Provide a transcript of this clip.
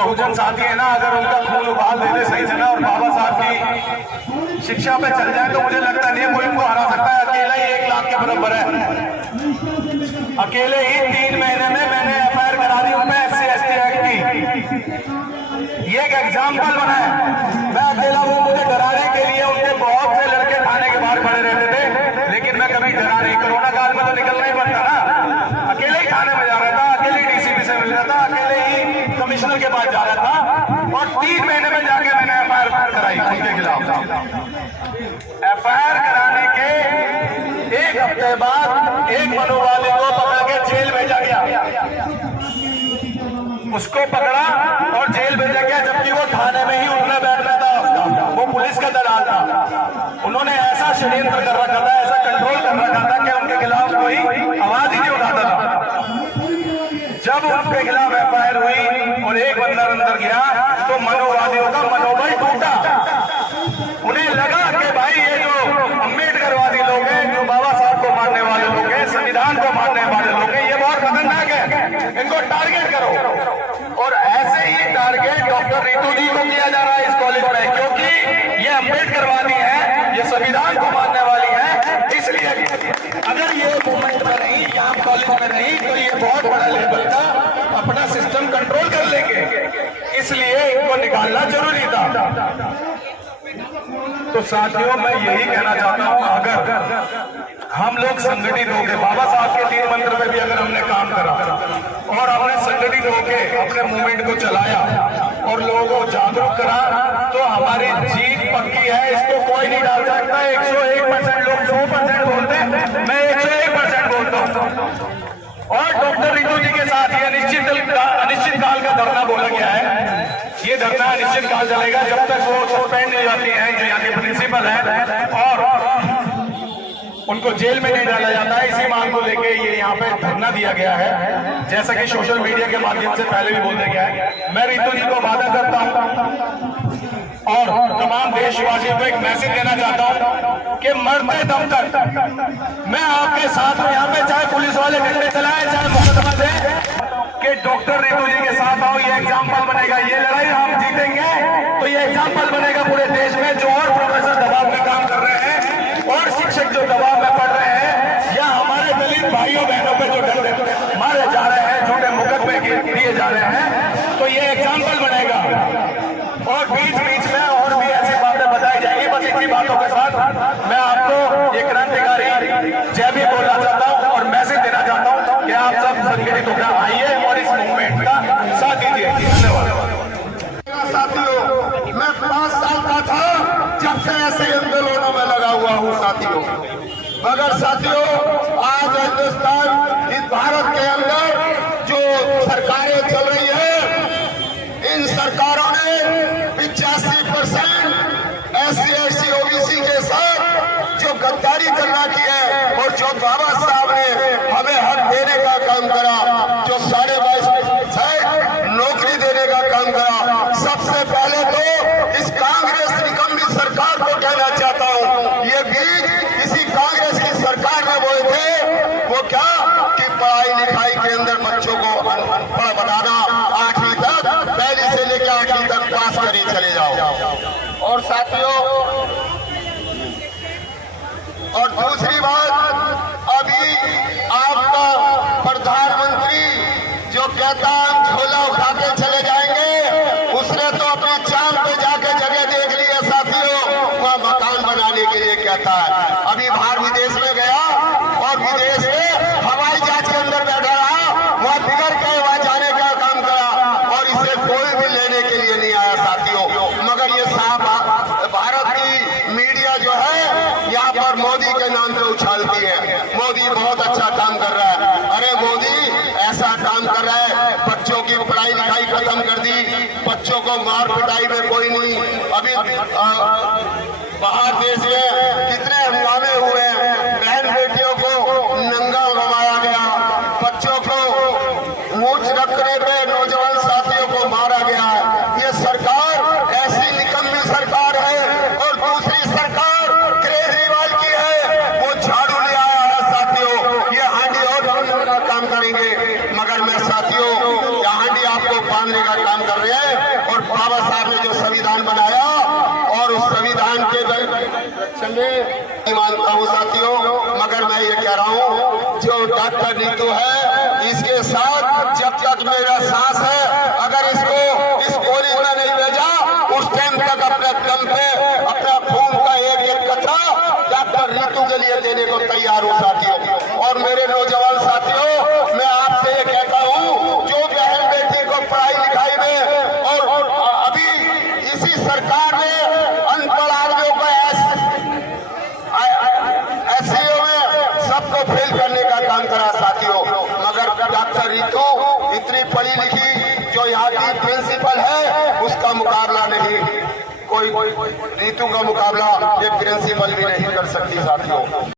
बहुजन साथी है ना, अगर उनका खून उबाल देते सही से ना और बाबा साहब की शिक्षा पे चल जाए तो मुझे लगता नहीं है कोई इनको हरा सकता है। अकेला ही 1 लाख के बराबर है। अकेले ही 3 महीने में मैंने FIR करा दी उनमें SC/ST एक्ट की। ये एक एग्जाम्पल बना है। मैं अकेला हूँ, मुझे डराने के लिए उनके बहुत से लड़के थाने के बाहर खड़े रहते थे, लेकिन मैं कभी डरा नहीं। कोरोना काल में तो निकलना ही पड़ता ना, अकेले ही थाने में जा रहा था, अकेले ही DCP से मिल रहा था, अकेले ही कमिश्नर के पास जा रहा था और 3 महीने में जाके मैंने FIR कराई उनके खिलाफ। FIR कराने के 1 हफ्ते बाद एक मनोवादी को पकड़ के जेल भेजा गया। उसको पकड़ा और जेल भेजा गया, जबकि वो थाने में ही उठना बैठना था उसका। वो पुलिस का दलाल था। उन्होंने ऐसा षड्यंत्र कर रखा था, ऐसा कंट्रोल कर रखा था कि उनके खिलाफ कोई आवाज ही नहीं उठाता था। जब उनके खिलाफ FIR हुई और एक बंदा अंदर गया तो मनोवादियों का मनोबल टूटा। उन्हें लगा कि भाई ये जो अम्बेडकरवादी लोग हैं, जो बाबा साहब को मारने वाले लोग हैं, संविधान को मारने वाले लोग हैं, ये बहुत खतरनाक है, इनको टारगेट करो। और ऐसे ही टारगेट डॉक्टर रितु जी को किया जा रहा है इस कॉलेज में, क्योंकि ये अम्बेडकरवादी है, ये संविधान को मानने वाली है। इसलिए अगर ये मूवमेंट में नहीं, यहाँ कॉलेज में नहीं, तो ये बहुत बड़ा लेवल का अपना सिस्टम कंट्रोल कर लेंगे। इसलिए इनको निकालना जरूरी था। तो साथियों, मैं यही कहना चाहता हूं, अगर हम लोग संगठित होकर बाबा साहब के 3 मंत्र पे भी अगर हमने काम करा और हमने संगठित होकर अपने मूवमेंट को चलाया और लोगों को जागरूक करा, तो हमारी जीत पक्की है। इसको कोई नहीं डाल सकता। 101% लोग 100% बोलते हैं, मैं 101% बोलता हूँ। और डॉक्टर रितु जी के साथ ये अनिश्चित काल का धरना बोला गया है। ये धरना अनिश्चित काल चलेगा जब तक वो सस्पेंड नहीं जाती हैं, जो यहाँ के प्रिंसिपल है, और उनको जेल में नहीं डाला जाता है। इसी मांग को लेके ये यहाँ पे धरना दिया गया है, जैसा कि सोशल मीडिया के माध्यम से पहले भी बोल दिया गया है। मैं रितु जी को वादा करता हूँ और तमाम देशवासियों को एक मैसेज देना चाहता हूँ कि मरते दम तक मैं आपके साथ हूँ। यहाँ पे चाहे पुलिस वाले डंडे चलाए, चाहे मुकदमा दे, कि डॉक्टर रितु जी के साथ आओ। ये एग्जाम्पल बनेगा, ये लड़ाई हम जीतेंगे तो ये एग्जाम्पल बनेगा पूरे देश में। जो और प्रोफेसर दबाव में काम कर रहे हैं और शिक्षक जो दबाव में पड़ रहे हैं, या हमारे दलित भाइयों बहनों पे जो डंडे मारे जा रहे हैं, झूठे मुकदमे दिए जा रहे हैं, तो ये एग्जाम्पल बनेगा। और बीच बीच में और भी ऐसी बातें बताई जाएंगी। बस इसी बातों के साथ मैं आपको ये क्रांतिकारी जय भी बोलना चाहता हूँ और मैसेज देना चाहता हूँ कि आप सब संगठित होकर आइए और इस मूवमेंट का साथ दीजिए। धन्यवाद। साथियों, मैं 5 साल का था जब से ऐसे आंदोलनों में लगा हुआ हूँ साथियों। मगर साथियों, आज हिंदुस्तान, इस भारत के अंदर जो सरकारें चल रही है, इन सरकारों ने 85% SC/ST OBC के साथ जो गद्दारी करना की है और जो बाबा साहब ने हमें हक देने का काम करा, जो 22.5% नौकरी देने का काम करा, सबसे पहले तो इस कांग्रेस निकम्मी सरकार को कहना चाहता हूँ। ये बीज इसी कांग्रेस की सरकार में बोए थे, वो क्या कि पढ़ाई लिखाई के अंदर बच्चों को अनपढ़ बनाना, 8वीं तक, पहली से लेकर 8वीं तक पास करी चले जाओ। और साथियों, और दूसरी बात, अभी आपका प्रधानमंत्री जो कहता है झोला उठा के चले जाएंगे, उसने तो अपनी चांद पे जाके जगह देख ली है साथियों, वह मकान बनाने के लिए कहता है। अभी बाहर विदेश में गया और विदेश में हवाई जहाज के अंदर बैठा रहा, वह बिगड़ के वहां जाने का काम करा और इसे कोई भी लेने के लिए नहीं आया साथियों। मगर ये साहब भारत की मीडिया जो है यहाँ पर मोदी के नाम पे उछालती है, मोदी बहुत अच्छा काम कर रहा है। अरे मोदी ऐसा काम कर रहा है, बच्चों की पढ़ाई लिखाई खत्म कर दी, बच्चों को मार पिटाई में कोई नहीं। अभी बाहर देश में कितने हंगामे हुए हैं, बहन बेटियों को नंगा घुमाया गया, बच्चों को ऊंच रखने पे नौजवान साथियों को मारा गया। ये सरकार ऐसी निकम्मी सरकार है। और दूसरी सरकार केजरीवाल की है, वो झाड़ू ले आया है साथियों, ये हांडी और बांधने का काम करेंगे। मगर मैं साथियों, ये हांडी आपको बांधने का काम कर रहे हैं, मानता हूँ साथियों, मगर मैं ये कह रहा हूँ जो डॉक्टर नीतू है इसके साथ जब तक मेरा सांस है, अगर इसको इस गोली में नहीं भेजा उस टाइम तक अपने दम पे अपना खून का एक एक कतरा डॉक्टर नीतू के लिए देने को तैयार हूँ साथियों। और मेरे नौजवान साथियों, मैं आपसे ये कहता हूँ जो बहन बेटी को पढ़ाई लिखाई में और अभी इसी सरकार ने अनपढ़ आदमियों को एससीओ में सबको फेल करने का काम करा साथियों, मगर डॉक्टर नीतू इतनी पढ़ी लिखी जो यहाँ की प्रिंसिपल है उसका मुकाबला नहीं, कोई नीतू का मुकाबला ये प्रिंसिपल भी नहीं कर सकती साथियों।